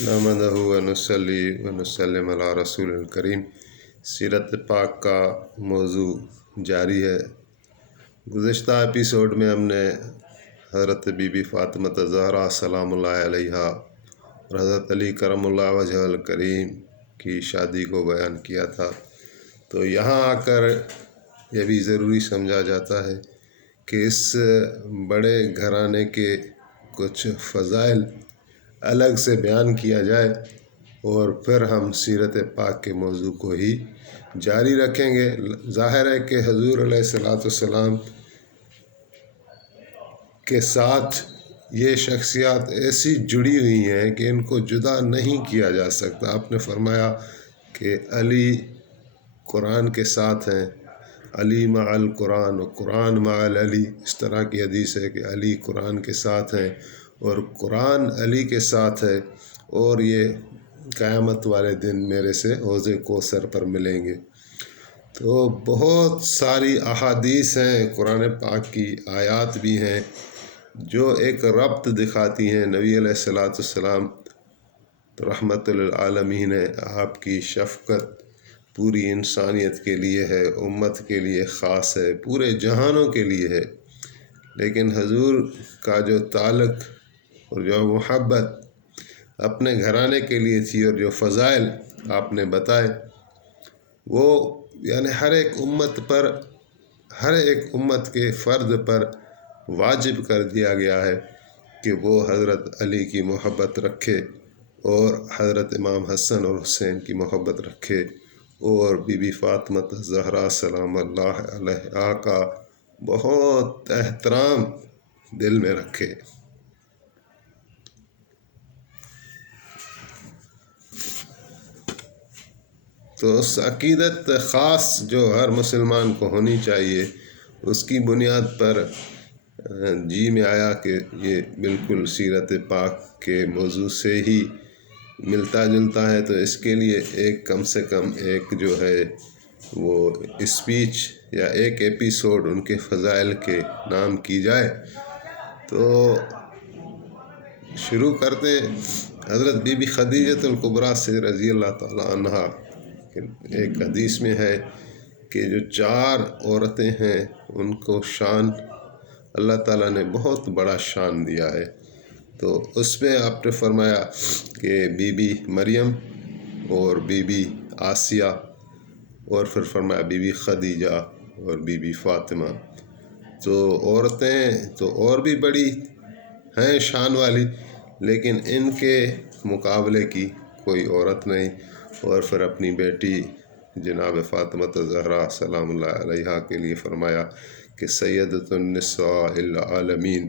نحمدہ و نصلی و نسلم علی رسول الکریم۔ سیرت پاک کا موضوع جاری ہے۔ گزشتہ ایپیسوڈ میں ہم نے حضرت بی بی فاطمہ الزہرا سلام اللہ علیہا اور حضرت علی کرم اللہ وجہ الکریم کی شادی کو بیان کیا تھا۔ تو یہاں آ کر یہ بھی ضروری سمجھا جاتا ہے کہ اس بڑے گھرانے کے کچھ فضائل الگ سے بیان کیا جائے اور پھر ہم سیرت پاک کے موضوع کو ہی جاری رکھیں گے۔ ظاہر ہے کہ حضور علیہ السلام کے ساتھ یہ شخصیات ایسی جڑی ہوئی ہیں کہ ان کو جدا نہیں کیا جا سکتا۔ آپ نے فرمایا کہ علی قرآن کے ساتھ ہیں، علی مع القرآن و قرآن مع علی۔ اس طرح کی حدیث ہے کہ علی قرآن کے ساتھ ہیں اور قرآن علی کے ساتھ ہے، اور یہ قیامت والے دن میرے سے حوض کوثر پر ملیں گے۔ تو بہت ساری احادیث ہیں، قرآن پاک کی آیات بھی ہیں جو ایک ربط دکھاتی ہیں۔ نبی علیہ السلام رحمت للعالمین ہے، آپ کی شفقت پوری انسانیت کے لیے ہے، امت کے لیے خاص ہے، پورے جہانوں کے لیے ہے۔ لیکن حضور کا جو تعلق اور جو محبت اپنے گھرانے کے لیے تھی اور جو فضائل آپ نے بتائے، وہ یعنی ہر ایک امت کے فرد پر واجب کر دیا گیا ہے کہ وہ حضرت علی کی محبت رکھے اور حضرت امام حسن اور حسین کی محبت رکھے اور بی بی فاطمہ الزہرا سلام اللہ علیہا کا بہت احترام دل میں رکھے۔ تو اس عقیدت خاص جو ہر مسلمان کو ہونی چاہیے، اس کی بنیاد پر جی میں آیا کہ یہ بالکل سیرت پاک کے موضوع سے ہی ملتا جلتا ہے، تو اس کے لیے کم سے کم ایک جو ہے وہ اسپیچ یا ایک ایپیسوڈ ان کے فضائل کے نام کی جائے۔ تو شروع کرتے حضرت بی بی خدیجہ الکبریٰ سے رضی اللہ تعالیٰ عنہا۔ ایک حدیث میں ہے کہ جو 4 عورتیں ہیں ان کو شان اللہ تعالیٰ نے بہت بڑا شان دیا ہے۔ تو اس میں آپ نے فرمایا کہ بی بی مریم اور بی بی آسیہ، اور پھر فرمایا بی بی خدیجہ اور بی بی فاطمہ۔ تو عورتیں تو اور بھی بڑی ہیں شان والی، لیکن ان کے مقابلے کی کوئی عورت نہیں۔ اور پھر اپنی بیٹی جناب فاطمہ الزہرا سلام اللہ علیہا کے لیے فرمایا کہ سیدۃ النساء العالمین،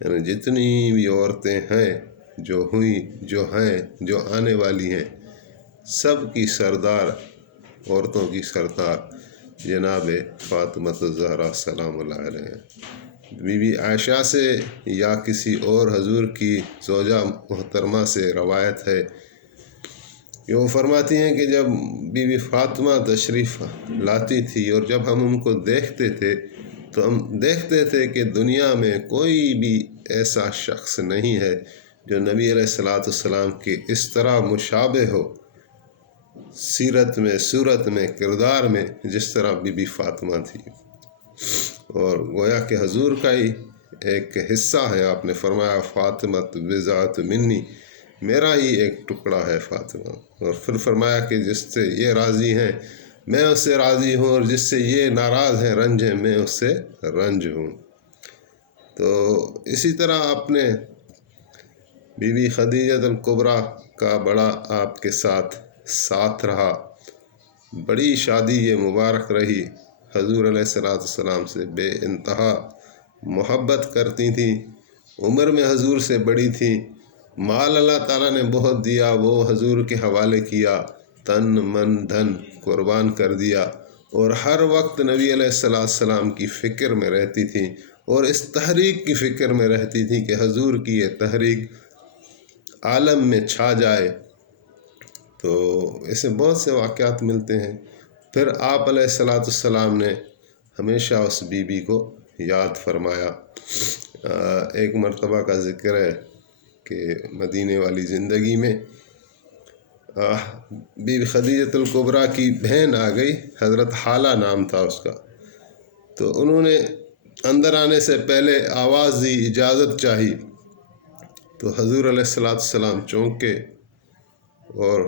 یعنی جتنی بھی عورتیں ہیں جو ہوئیں، جو ہیں، جو آنے والی ہیں، سب کی سردار، عورتوں کی سردار جناب فاطمہ الزہرا سلام اللہ علیہا۔ بی بی عائشہ سے یا کسی اور حضور کی زوجہ محترمہ سے روایت ہے کہ وہ فرماتی ہیں کہ جب بی بی فاطمہ تشریف لاتی تھی اور جب ہم ان کو دیکھتے تھے تو ہم دیکھتے تھے کہ دنیا میں کوئی بھی ایسا شخص نہیں ہے جو نبی علیہ السلام کے اس طرح مشابہ ہو، سیرت میں، صورت میں، کردار میں، جس طرح بی بی فاطمہ تھی۔ اور گویا کہ حضور کا ہی ایک حصہ ہے۔ آپ نے فرمایا فاطمہ بضعۃ منی، میرا ہی ایک ٹکڑا ہے فاطمہ۔ اور پھر فرمایا کہ جس سے یہ راضی ہیں میں اس سے راضی ہوں، اور جس سے یہ ناراض ہیں، رنج ہیں، میں اس سے رنج ہوں۔ تو اسی طرح آپ نے بی بی خدیجہ الکبریٰ کا بڑا آپ کے ساتھ رہا، بڑی شادی یہ مبارک رہی۔ حضور علیہ السلام سے بے انتہا محبت کرتی تھیں، عمر میں حضور سے بڑی تھیں، مال اللہ تعالیٰ نے بہت دیا، وہ حضور کے حوالے کیا، تن من دھن قربان کر دیا، اور ہر وقت نبی علیہ السلام کی فکر میں رہتی تھیں اور اس تحریک کی فکر میں رہتی تھیں کہ حضور کی یہ تحریک عالم میں چھا جائے۔ تو اسے بہت سے واقعات ملتے ہیں۔ پھر آپ علیہ السلام نے ہمیشہ اس بی بی کو یاد فرمایا۔ ایک مرتبہ کا ذکر ہے کہ مدینے والی زندگی میں بی بی خدیجۃ الکبریٰ کی بہن آ گئی، حضرت حالہ نام تھا اس کا، تو انہوں نے اندر آنے سے پہلے آواز دی، اجازت چاہی، تو حضور علیہ السلام چونکے اور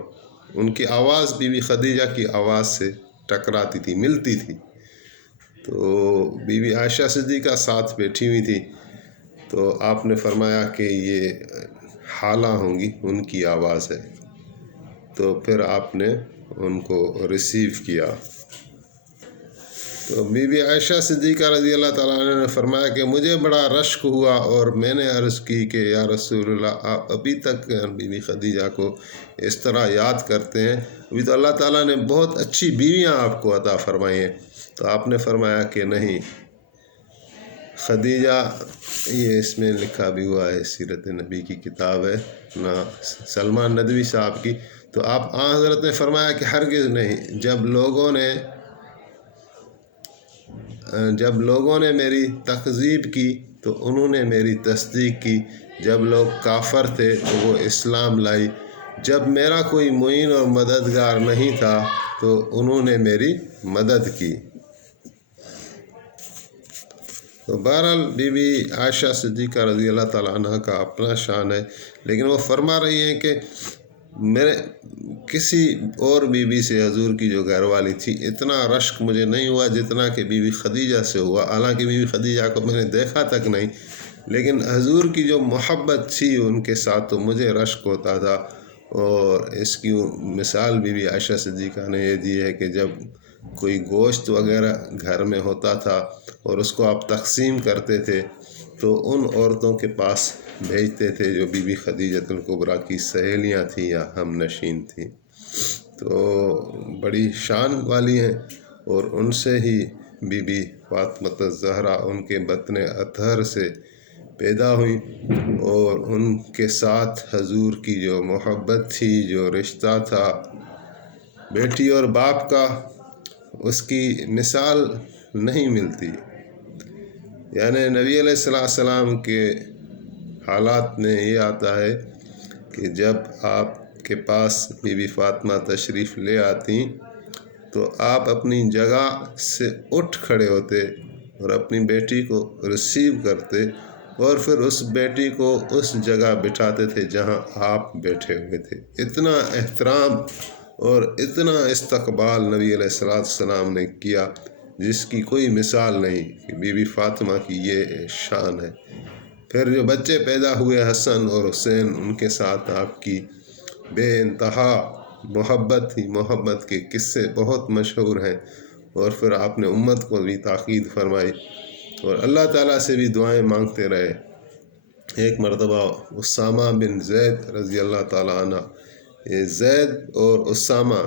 ان کی آواز بی بی خدیجہ کی آواز سے ٹکراتی تھی، ملتی تھی، تو بی بی عائشہ صدیقہ ساتھ بیٹھی ہوئی تھی، تو آپ نے فرمایا کہ یہ حالہ ہوں گی، ان کی آواز ہے، تو پھر آپ نے ان کو ریسیو کیا۔ تو بی بی عائشہ صدیقہ رضی اللہ تعالیٰ عنہ نے فرمایا کہ مجھے بڑا رشک ہوا اور میں نے عرض کی کہ یا رسول اللہ، آپ ابھی تک بی بی خدیجہ کو اس طرح یاد کرتے ہیں، ابھی تو اللہ تعالیٰ نے بہت اچھی بیویاں آپ کو عطا فرمائی ہیں۔ تو آپ نے فرمایا کہ نہیں، خدیجہ، یہ اس میں لکھا بھی ہوا ہے، سیرت نبی کی کتاب ہے نا، سلمان ندوی صاحب کی، تو آپ حضرت نے فرمایا کہ ہرگز نہیں، جب لوگوں نے میری تکذیب کی تو انہوں نے میری تصدیق کی، جب لوگ کافر تھے تو وہ اسلام لائی، جب میرا کوئی معین اور مددگار نہیں تھا تو انہوں نے میری مدد کی۔ تو بہرحال بی بی عائشہ صدیقہ رضی اللہ تعالیٰ عنہ کا اپنا شان ہے، لیکن وہ فرما رہی ہیں کہ میرے کسی اور بی بی سے، حضور کی جو گھر والی تھی، اتنا رشک مجھے نہیں ہوا جتنا کہ بی بی خدیجہ سے ہوا، حالانکہ بی بی خدیجہ کو میں نے دیکھا تک نہیں، لیکن حضور کی جو محبت تھی ان کے ساتھ تو مجھے رشک ہوتا تھا۔ اور اس کی مثال بی بی عائشہ صدیقہ نے یہ دی ہے کہ جب کوئی گوشت وغیرہ گھر میں ہوتا تھا اور اس کو آپ تقسیم کرتے تھے تو ان عورتوں کے پاس بھیجتے تھے جو بی بی خدیجۃ الکبریٰ کی سہیلیاں تھیں یا ہم نشین تھیں، تو بڑی شان والی ہیں، اور ان سے ہی بی بی فاطمہ الزہرا ان کے بطن اطہر سے پیدا ہوئی، اور ان کے ساتھ حضور کی جو محبت تھی، جو رشتہ تھا بیٹی اور باپ کا، اس کی مثال نہیں ملتی۔ یعنی نبی علیہ السلام کے حالات میں یہ آتا ہے کہ جب آپ کے پاس بی بی فاطمہ تشریف لے آتی تو آپ اپنی جگہ سے اٹھ کھڑے ہوتے اور اپنی بیٹی کو ریسیو کرتے، اور پھر اس بیٹی کو اس جگہ بٹھاتے تھے جہاں آپ بیٹھے ہوئے تھے۔ اتنا احترام اور اتنا استقبال نبی علیہ السلام نے کیا جس کی کوئی مثال نہیں، کہ بی بی فاطمہ کی یہ شان ہے۔ پھر جو بچے پیدا ہوئے حسن اور حسین، ان کے ساتھ آپ کی بے انتہا محبت تھی، محبت کے قصے بہت مشہور ہیں، اور پھر آپ نے امت کو بھی تاکید فرمائی اور اللہ تعالیٰ سے بھی دعائیں مانگتے رہے۔ ایک مرتبہ اسامہ بن زید رضی اللہ تعالیٰ عنہ، یہ زید اور اسامہ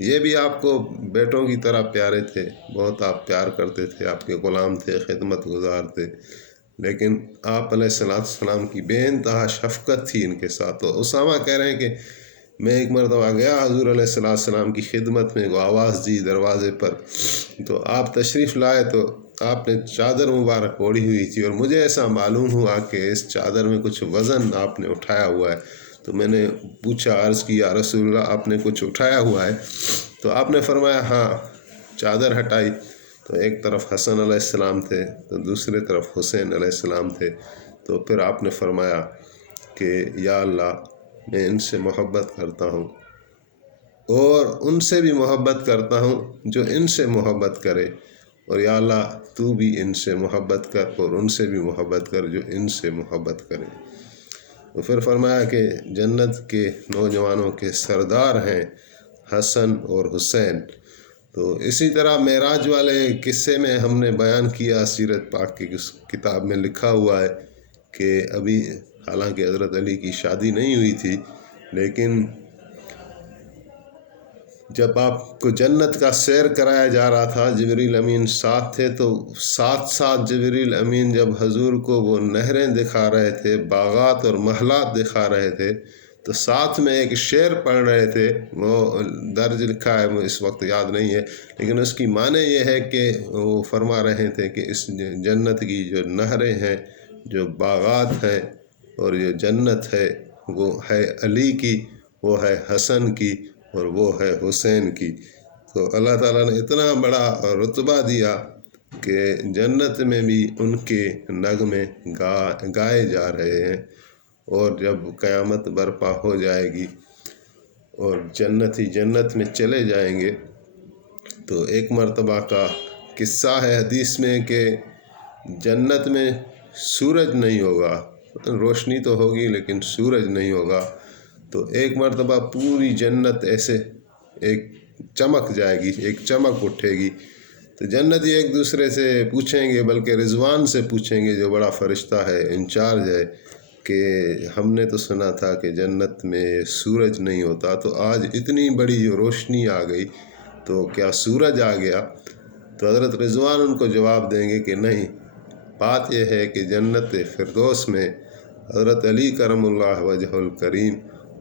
یہ بھی آپ کو بیٹوں کی طرح پیارے تھے، بہت آپ پیار کرتے تھے، آپ کے غلام تھے، خدمت گزار تھے، لیکن آپ علیہ السلام کی بے انتہا شفقت تھی ان کے ساتھ۔ تو اسامہ کہہ رہے ہیں کہ میں ایک مرتبہ گیا حضور علیہ السلام کی خدمت میں، کو آواز دی دروازے پر، تو آپ تشریف لائے تو آپ نے چادر مبارک اوڑھی ہوئی تھی، اور مجھے ایسا معلوم ہوا کہ اس چادر میں کچھ وزن آپ نے اٹھایا ہوا ہے، تو میں نے پوچھا، عرض کیا رسول اللہ آپ نے کچھ اٹھایا ہوا ہے؟ تو آپ نے فرمایا ہاں۔ چادر ہٹائی تو ایک طرف حسن علیہ السلام تھے تو دوسری طرف حسین علیہ السلام تھے، تو پھر آپ نے فرمایا کہ یا اللہ، میں ان سے محبت کرتا ہوں اور ان سے بھی محبت کرتا ہوں جو ان سے محبت کرے، اور یا اللہ تو بھی ان سے محبت کر اور ان سے بھی محبت کر جو ان سے محبت کرے۔ تو پھر فرمایا کہ جنت کے نوجوانوں کے سردار ہیں حسن اور حسین۔ تو اسی طرح معراج والے قصے میں ہم نے بیان کیا، سیرت پاک کی کتاب میں لکھا ہوا ہے کہ ابھی حالانکہ حضرت علی کی شادی نہیں ہوئی تھی، لیکن جب آپ کو جنت کا سیر کرایا جا رہا تھا، جبریل امین ساتھ تھے، تو ساتھ ساتھ جبریل امین جب حضور کو وہ نہریں دکھا رہے تھے، باغات اور محلات دکھا رہے تھے، تو ساتھ میں ایک شعر پڑھ رہے تھے، وہ درج لکھا ہے، اس وقت یاد نہیں ہے، لیکن اس کی معنی یہ ہے کہ وہ فرما رہے تھے کہ اس جنت کی جو نہریں ہیں، جو باغات ہیں، اور یہ جنت ہے وہ ہے علی کی، وہ ہے حسن کی، اور وہ ہے حسین کی۔ تو اللہ تعالیٰ نے اتنا بڑا رتبہ دیا کہ جنت میں بھی ان کے نغمے گائے جا رہے ہیں، اور جب قیامت برپا ہو جائے گی اور جنتی جنت میں چلے جائیں گے، تو ایک مرتبہ کا قصہ ہے حدیث میں کہ جنت میں سورج نہیں ہوگا، روشنی تو ہوگی لیکن سورج نہیں ہوگا۔ تو ایک مرتبہ پوری جنت ایسے ایک چمک جائے گی، ایک چمک اٹھے گی، تو جنتی ایک دوسرے سے پوچھیں گے، بلکہ رضوان سے پوچھیں گے جو بڑا فرشتہ ہے، انچارج ہے، کہ ہم نے تو سنا تھا کہ جنت میں سورج نہیں ہوتا، تو آج اتنی بڑی جو روشنی آ گئی تو کیا سورج آ گیا؟ تو حضرت رضوان ان کو جواب دیں گے کہ نہیں، بات یہ ہے کہ جنت فردوس میں حضرت علی کرم اللہ وجہ الکریم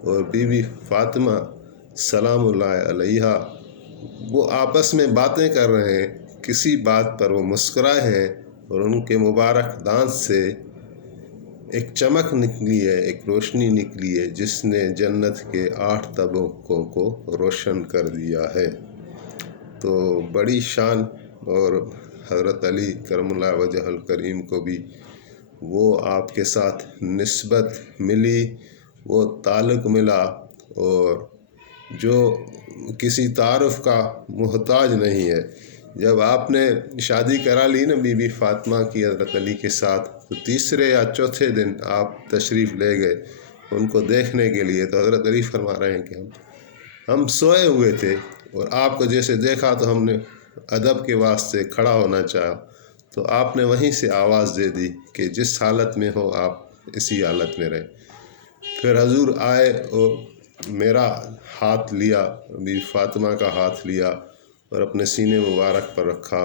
اور بی بی فاطمہ سلام اللہ علیہا وہ آپس میں باتیں کر رہے ہیں، کسی بات پر وہ مسکرائے ہیں، اور ان کے مبارک دانت سے ایک چمک نکلی ہے، ایک روشنی نکلی ہے، جس نے جنت کے 8 طبقوں کو روشن کر دیا ہے۔ تو بڑی شان، اور حضرت علی کرم اللہ وجہ الکریم کو بھی وہ آپ کے ساتھ نسبت ملی، وہ تعلق ملا، اور جو کسی تعارف کا محتاج نہیں ہے۔ جب آپ نے شادی کرا لی نا بی بی فاطمہ کی حضرت علی کے ساتھ، تو تیسرے یا چوتھے دن آپ تشریف لے گئے ان کو دیکھنے کے لیے، تو حضرت علی فرما رہے ہیں کہ ہم سوئے ہوئے تھے، اور آپ کو جیسے دیکھا تو ہم نے ادب کے واسطے کھڑا ہونا چاہا، تو آپ نے وہیں سے آواز دے دی کہ جس حالت میں ہو آپ اسی حالت میں رہیں۔ پھر حضور آئے اور میرا ہاتھ لیا، بی فاطمہ کا ہاتھ لیا اور اپنے سینے مبارک پر رکھا،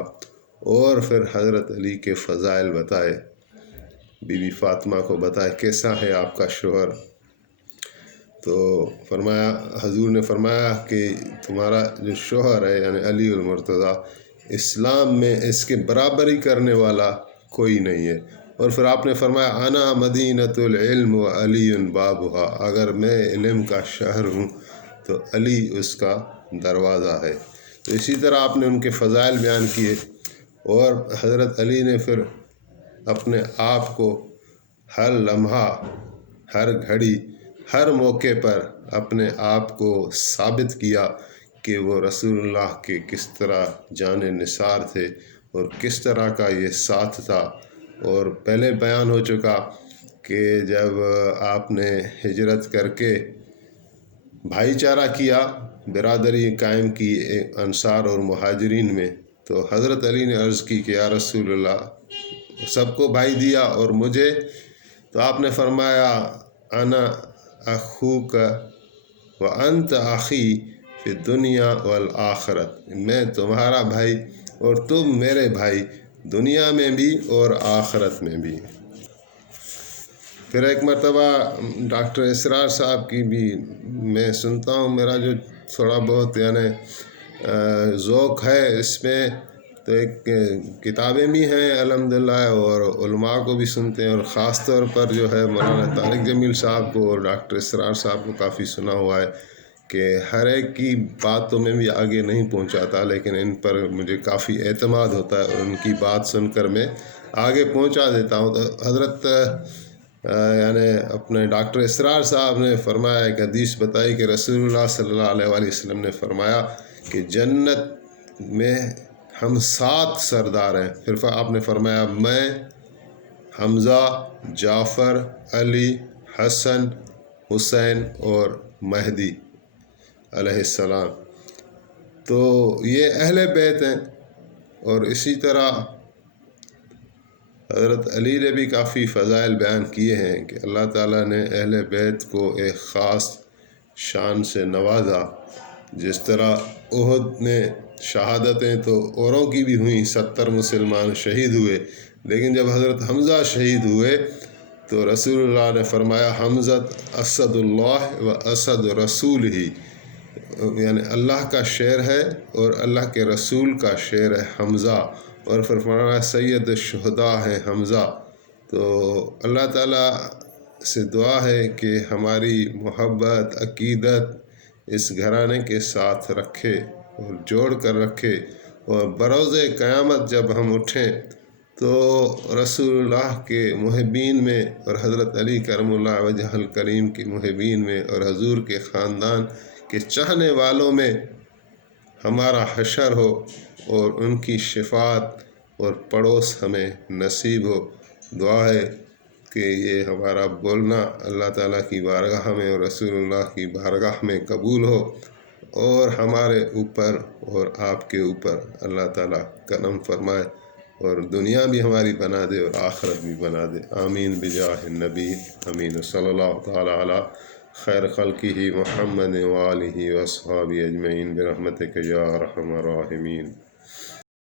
اور پھر حضرت علی کے فضائل بتائے، بی بی فاطمہ کو بتائے کیسا ہے آپ کا شوہر۔ تو فرمایا، حضور نے فرمایا کہ تمہارا جو شوہر ہے یعنی علی المرتضیٰ، اسلام میں اس کے برابری کرنے والا کوئی نہیں ہے۔ اور پھر آپ نے فرمایا انا مدینۃ العلم و علی بابھا، اگر میں علم کا شہر ہوں تو علی اس کا دروازہ ہے۔ تو اسی طرح آپ نے ان کے فضائل بیان کیے، اور حضرت علی نے پھر اپنے آپ کو ہر لمحہ، ہر گھڑی، ہر موقع پر اپنے آپ کو ثابت کیا کہ وہ رسول اللہ کے کس طرح جان نثار تھے اور کس طرح کا یہ ساتھ تھا۔ اور پہلے بیان ہو چکا کہ جب آپ نے ہجرت کر کے بھائی چارہ کیا، برادری قائم کی انصار اور مہاجرین میں، تو حضرت علی نے عرض کی کہ یا رسول اللہ، سب کو بھائی دیا اور مجھے؟ تو آپ نے فرمایا انا اخوک وانت اخی فی الدنیا والآخرت، میں تمہارا بھائی اور تم میرے بھائی، دنیا میں بھی اور آخرت میں بھی۔ پھر ایک مرتبہ ڈاکٹر اسرار صاحب کی بھی میں سنتا ہوں، میرا جو تھوڑا بہت یعنی ذوق ہے اس میں، تو ایک کتابیں بھی ہیں الحمدللہ، اور علماء کو بھی سنتے ہیں، اور خاص طور پر جو ہے مولانا طارق جمیل صاحب کو اور ڈاکٹر اسرار صاحب کو کافی سنا ہوا ہے کہ ہر ایک کی بات تو میں بھی آگے نہیں پہنچاتا، لیکن ان پر مجھے کافی اعتماد ہوتا ہے، اور ان کی بات سن کر میں آگے پہنچا دیتا ہوں۔ تو حضرت یعنی اپنے ڈاکٹر اسرار صاحب نے فرمایا، ایک حدیث بتائی کہ رسول اللہ صلی اللہ علیہ وآلہ وسلم نے فرمایا کہ جنت میں ہم 7 سردار ہیں۔ پھر آپ نے فرمایا میں، حمزہ، جعفر، علی، حسن، حسین اور مہدی علیہ السلام، تو یہ اہل بیت ہیں۔ اور اسی طرح حضرت علی نے بھی کافی فضائل بیان کیے ہیں کہ اللہ تعالیٰ نے اہل بیت کو ایک خاص شان سے نوازا۔ جس طرح احد میں شہادتیں تو اوروں کی بھی ہوئیں، 70 مسلمان شہید ہوئے، لیکن جب حضرت حمزہ شہید ہوئے تو رسول اللہ نے فرمایا حمزہ اسد اللہ و اسد رسول ہی، یعنی اللہ کا شعر ہے اور اللہ کے رسول کا شعر ہے حمزہ۔ اور پھر فرمایا سید الشہداء ہے حمزہ۔ تو اللہ تعالیٰ سے دعا ہے کہ ہماری محبت عقیدت اس گھرانے کے ساتھ رکھے اور جوڑ کر رکھے، اور بروز قیامت جب ہم اٹھیں تو رسول اللہ کے محبین میں اور حضرت علی کرم اللہ وجہ الکریم کی محبین میں اور حضور کے خاندان کے چاہنے والوں میں ہمارا حشر ہو، اور ان کی شفاعت اور پڑوس ہمیں نصیب ہو۔ دعا ہے کہ یہ ہمارا بولنا اللہ تعالیٰ کی بارگاہ میں اور رسول اللہ کی بارگاہ میں قبول ہو، اور ہمارے اوپر اور آپ کے اوپر اللہ تعالیٰ کرم فرمائے، اور دنیا بھی ہماری بنا دے اور آخرت بھی بنا دے۔ آمین بجاہ النبی امین صلی اللہ تعالیٰ علی خیر خلقہ محمد وآلہ واصحابہ اجمعین برحمتک یا ارحم الراحمین۔